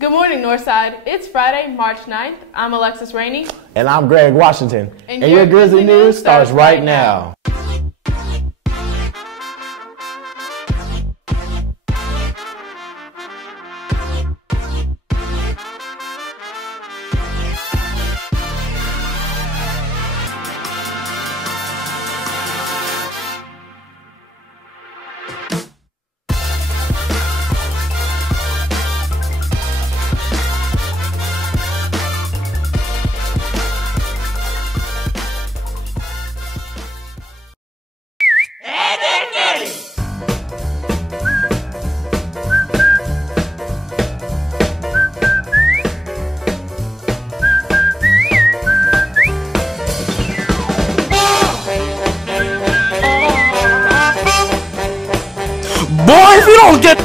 Good morning, Northside. It's Friday, March 9th. I'm Alexis Rainey. And I'm Greg Washington. And your Grizzly News starts right now. Boy, if you don't get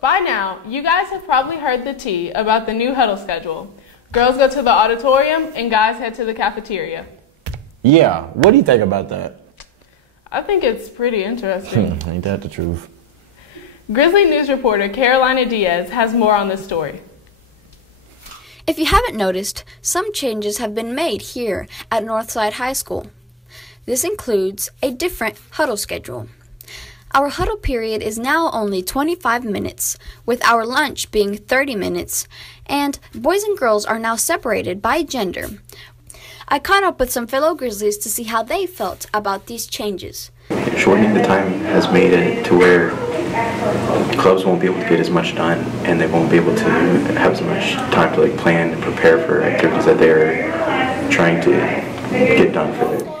By now, you guys have probably heard the tea about the new Huddle schedule. Girls go to the auditorium and guys head to the cafeteria. Yeah, what do you think about that? I think it's pretty interesting. Ain't that the truth? Grizzly News reporter Carolina Diaz has more on this story. If you haven't noticed, some changes have been made here at Northside High School. This includes a different huddle schedule. Our huddle period is now only 25 minutes, with our lunch being 30 minutes, and boys and girls are now separated by gender. I caught up with some fellow Grizzlies to see how they felt about these changes. Shortening the time has made it to where clubs won't be able to get as much done, and they won't be able to have as much time to plan and prepare for activities that they're trying to get done for them.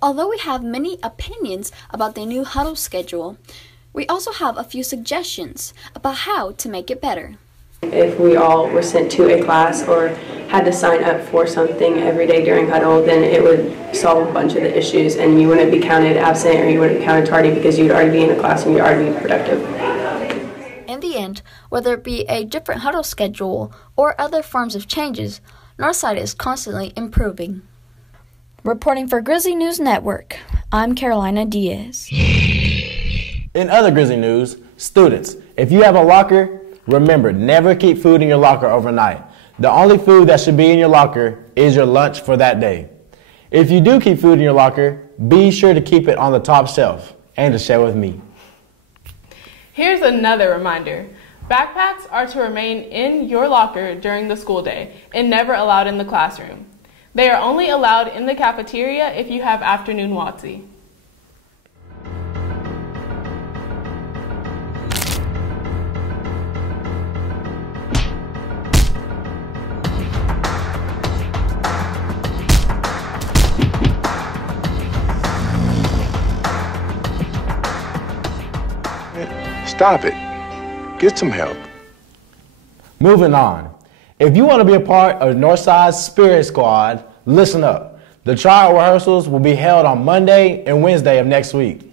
Although we have many opinions about the new huddle schedule, we also have a few suggestions about how to make it better. If we all were sent to a class or had to sign up for something every day during huddle, then it would solve a bunch of the issues and you wouldn't be counted absent or you wouldn't be counted tardy because you'd already be in a class and you'd already be productive. In the end, whether it be a different huddle schedule or other forms of changes, Northside is constantly improving. Reporting for Grizzly News Network, I'm Carolina Diaz. In other Grizzly news, students, if you have a locker, remember, never keep food in your locker overnight. The only food that should be in your locker is your lunch for that day. If you do keep food in your locker, be sure to keep it on the top shelf and to share with me. Here's another reminder. Backpacks are to remain in your locker during the school day and never allowed in the classroom. They are only allowed in the cafeteria if you have afternoon WOTC. Stop it. Get some help. Moving on. If you want to be a part of Northside's Spirit Squad, listen up. The trial rehearsals will be held on Monday and Wednesday of next week.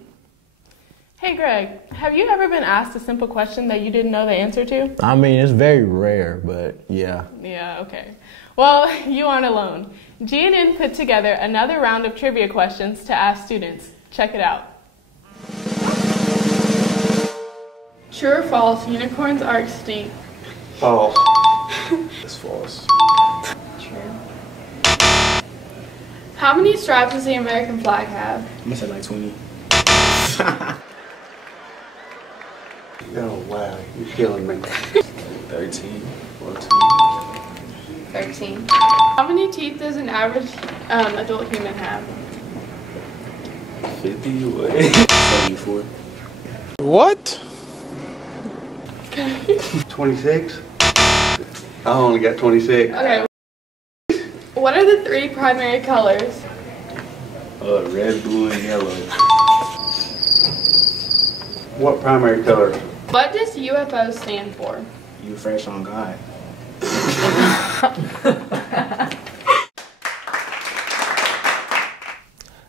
Hey Greg, have you ever been asked a simple question that you didn't know the answer to? I mean, it's very rare, but yeah. Yeah, okay. Well, you aren't alone. GNN put together another round of trivia questions to ask students. Check it out. True or false, unicorns are extinct? False. It's false. True. How many stripes does the American flag have? I'm gonna say like 20. Oh, wow. You're killing me. 13. 14. 13. How many teeth does an average adult human have? 50. What? 74. What? Okay. 26? I only got 26. Okay. What are the three primary colors? Red, blue, and yellow. What primary color? What does UFO stand for? You fresh on God.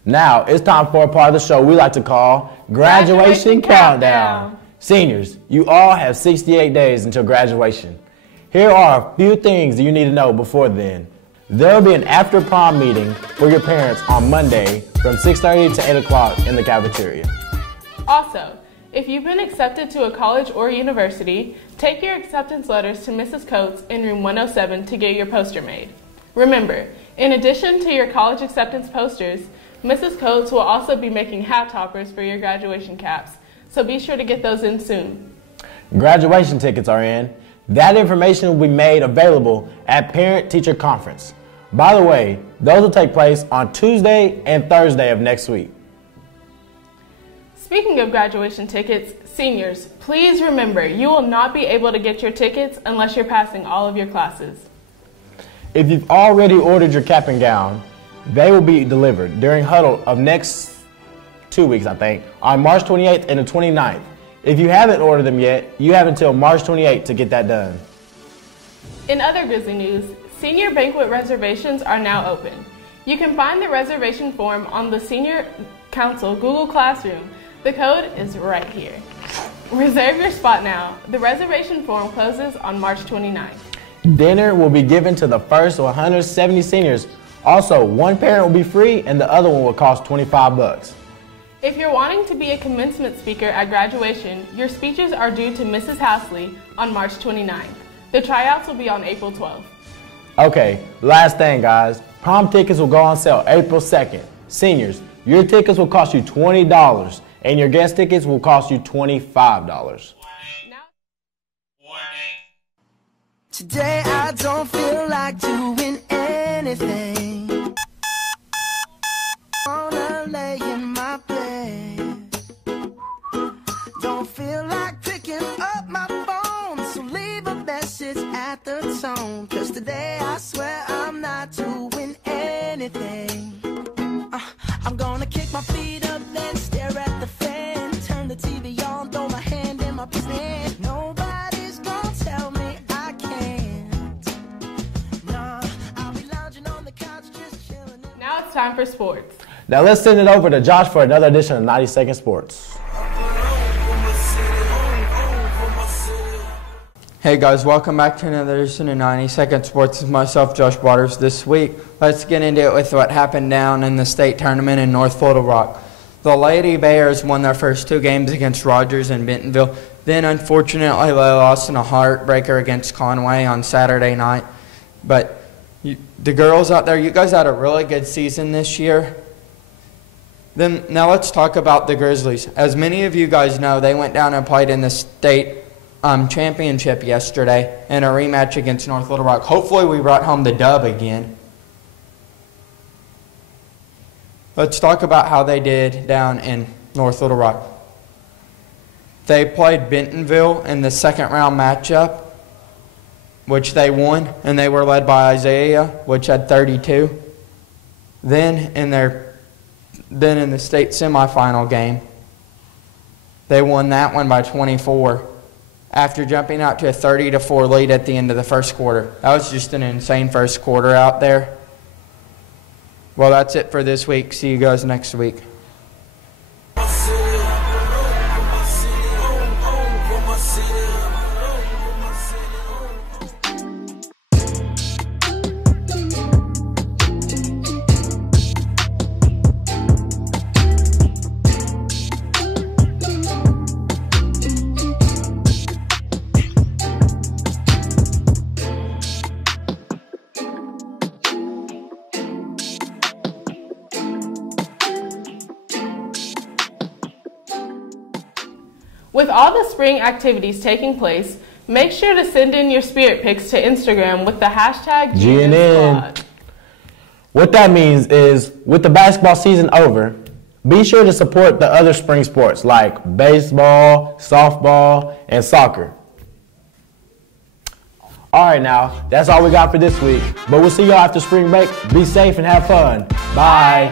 Now, it's time for a part of the show we like to call Graduation Countdown. Seniors, you all have 68 days until graduation. Here are a few things you need to know before then. There will be an after prom meeting for your parents on Monday from 6:30 to 8 o'clock in the cafeteria. Also, if you've been accepted to a college or university, take your acceptance letters to Mrs. Coates in room 107 to get your poster made. Remember, in addition to your college acceptance posters, Mrs. Coates will also be making hat toppers for your graduation caps, so be sure to get those in soon. Graduation tickets are in. That information will be made available at Parent-Teacher Conference. By the way, those will take place on Tuesday and Thursday of next week. Speaking of graduation tickets, seniors, please remember you will not be able to get your tickets unless you're passing all of your classes. If you've already ordered your cap and gown, they will be delivered during Huddle of next 2 weeks, I think, on March 28th and the 29th. If you haven't ordered them yet, you have until March 28th to get that done. In other Grizzly news, senior banquet reservations are now open. You can find the reservation form on the Senior Council Google Classroom. The code is right here. Reserve your spot now. The reservation form closes on March 29th. Dinner will be given to the first 170 seniors. Also, one parent will be free and the other one will cost $25. If you're wanting to be a commencement speaker at graduation, your speeches are due to Mrs. Housley on March 29th. The tryouts will be on April 12th. Okay, last thing guys, prom tickets will go on sale April 2nd. Seniors, your tickets will cost you $20 and your guest tickets will cost you $25. Today I don't feel like doing anything. Wanna lay in my bed. Don't feel like picking up my phone, so leave a message at the tone. 'Cause today I swear I'm not doing anything. I'm gonna kick my feet up, then stare at the fan. Turn the TV on, throw my hand in my pants. Nobody's gonna tell me I can't. Nah, I'll be lounging on the couch just chilling. Now it's time for sports. Now let's send it over to Josh for another edition of 90 Second Sports. Hey guys, welcome back to another edition of 90 Second Sports with myself, Josh Waters. This week, let's get into it with what happened down in the state tournament in North Little Rock. The Lady Bears won their first 2 games against Rogers and Bentonville. Then, unfortunately, they lost in a heartbreaker against Conway on Saturday night. But the girls out there, you guys had a really good season this year. Then now let's talk about the Grizzlies. As many of you guys know, they went down and played in the state championship yesterday in a rematch against North Little Rock. Hopefully we brought home the dub again. Let's talk about how they did down in North Little Rock. They played Bentonville in the second round matchup, which they won, and they were led by Isaiah, which had 32. Then in the state semifinal game, they won that one by 24 after jumping out to a 30-4 lead at the end of the first quarter. That was just an insane first quarter out there. Well, that's it for this week. See you guys next week. With all the spring activities taking place, make sure to send in your spirit pics to Instagram with the hashtag GNN. What that means is, with the basketball season over, be sure to support the other spring sports like baseball, softball, and soccer. All right, now, that's all we got for this week, but we'll see y'all after spring break. Be safe and have fun. Bye.